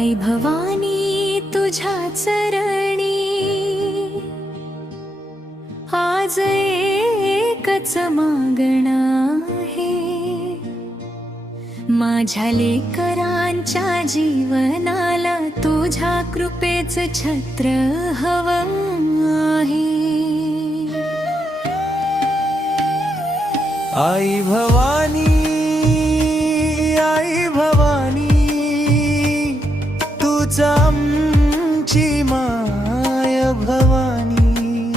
आई भवानी तुझ्या चरणी आज एकच मागणं आहे, माझ्या लेकरांच्या जीवनाला तुझ्या कृपेच छत्र हवं आहे। आई भवानी, आई भवानी, तूच आमची माय भवानी,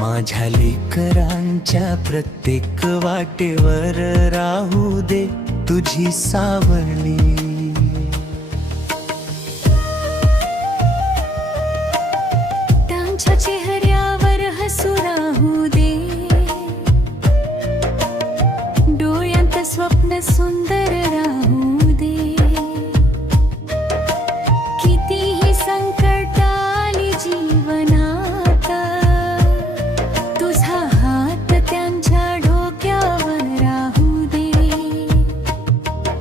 माझ्या लेकरांच्या प्रत्येक वाटेवर राहू दे तुझी सावली। त्यांच्या चेहऱ्यावर हसू राहू दे, डोळ्यांत स्वप्न सुंदर राहू दे। कितीही संकट आली जीवनात, तुझा हात त्यांच्या डोक्यावर राहू दे।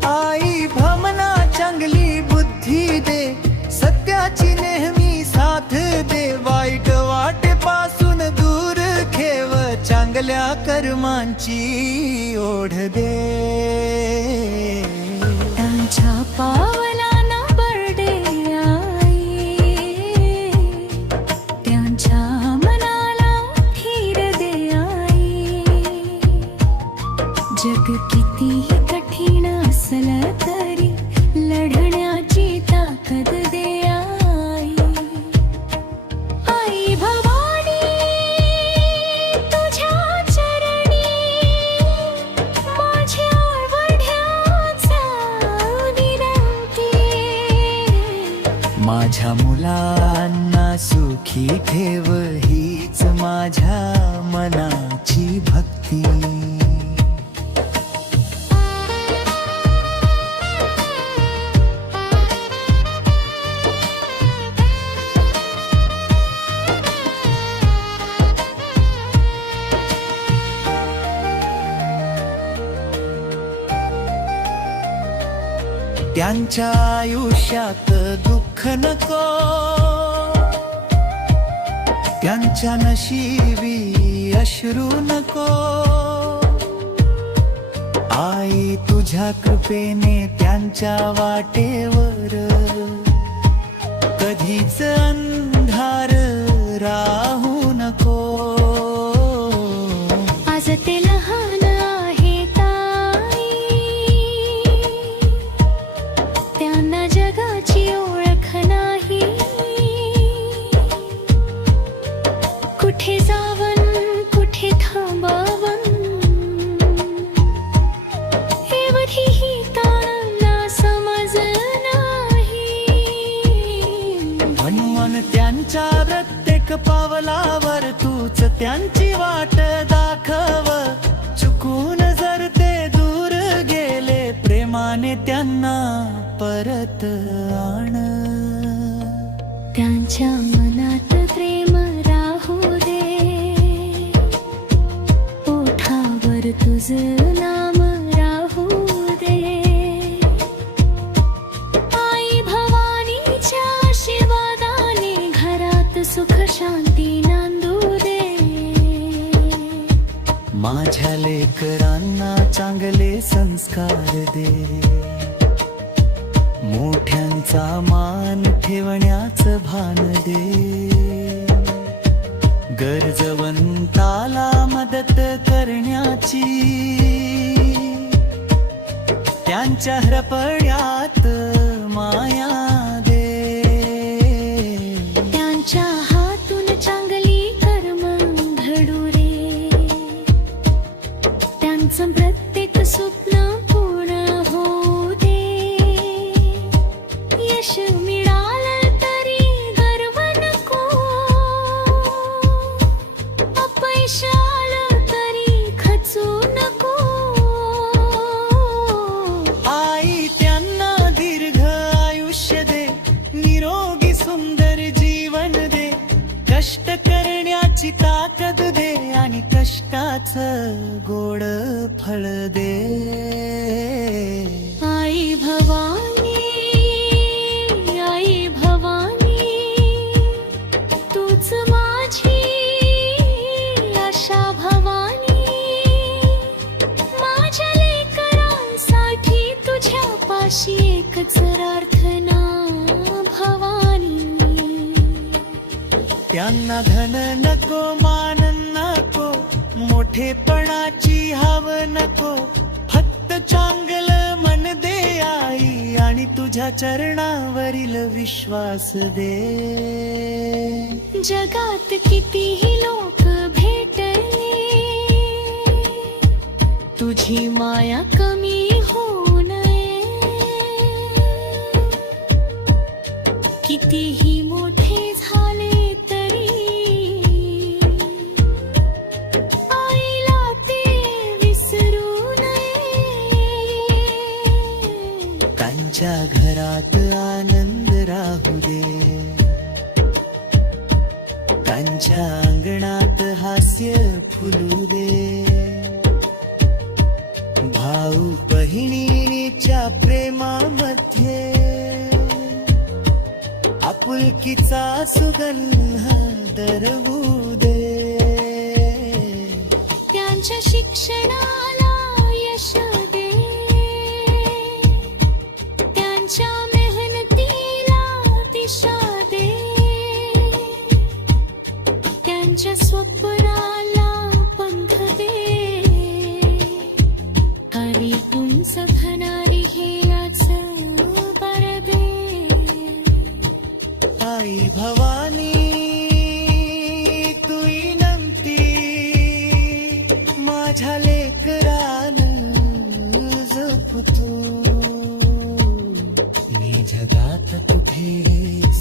आई भमना चांगली बुद्धी दे, सत्याची नेहमी साथ दे, वाईट वाटेपासून दूर ठेव, चांगल्या कर्मांची ओढ दे। त्यांच्या पावलांना बळ दे आई, त्यांच्या मनाला धीर दे आई। जग कितीही कठीण असलं तरी लढण्याची ताकद दे आई। आई भवानी तुझ्या चरणी माझ्या वढ्याचा विनंती, माझ्या मुलांना सुखी ठेव, हीच माझ्या मनाची भक्ती। त्यांच्या आयुष्यात दुःख नको, त्यांच्या नशिबी अश्रू नको। आई तुझ्या कृपेने त्यांच्या वाटेवर कधीच अंधार राहू नको। आज ते लहान आहेत आई, त्यांना जगाची ओळख नाही। कुठे जावन कुठे थांबावन, एवढीही त्यांना समज नाही। म्हणून त्यांच्या प्रत्येक पावलावर तूच त्यांची वाट दाखव, चुकून जर ते दूर गेले प्रेमाने त्यांना परत आण। त्यांच्या मनात प्रेम राहू दे, ओठावर तुझं नाम राहू दे। आई भवानीच्या आशीर्वादाने घरात सुख शांती नांदू दे। माझ्या लेकरांना चांगले संस्कार दे, मोठ्यांचा मान ठेवण्याचं भान दे, गरजवंताला मदत करण्याची त्यांच्या हृदयात माया दे। त्यांच्या हातून चांगली कर्म घडू रे, त्यांचं प्रत्येक स्वप्न पूर्ण होऊ दे। यश मिळालं तरी गर्व नको, अपयश आलं तरी खचू नको। आई त्यांना दीर्घ आयुष्य दे, निरोगी सुंदर जीवन दे, कष्ट करण्याची ताकद दे आणि कष्टाचं गोड फळ दे। आई भवानी त्यांना धन नको, मान नको, मोठेपणाची हाव नको, फक्त चांगलं मन दे आई आणि तुझ्या चरणावरील विश्वास दे. जगात कितीही लोक भेटले, तुझी माया कमी होऊ नये. कितीही मोठे झाले तरी आईला ते विसरू नये. त्यांच्या घरात आनंद राहू दे, त्यांच्या अंगणात हास्य फुलू दे. भाऊ बहिणीच्या प्रेमामध्ये आपुलकीचा सुगंध दरवू दे. त्यांच्या शिक्षणाला यश दे, त्यांच्या मेहनतीला दिशा दे, त्यांच्या स्वप्नाला पंख दे. हरी उंच घनारी हे आज बरबे. आई भवानी तू विनंती माझ्या लेकरान जप तू. मी जगात कुठे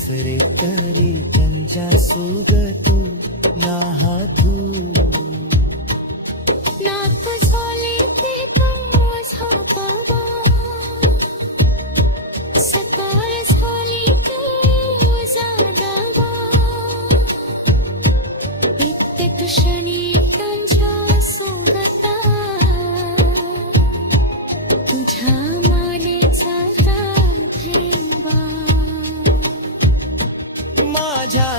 सरे तरी त्यांच्या सोग तू नाहा तू. नाथ झाले ते तुझा बाबा, सकाळ झाली तुझा दावा. प्रत्येक क्षणी त्यांच्या सोबता, तुझ्या मानेचा राधेबा. माझ्या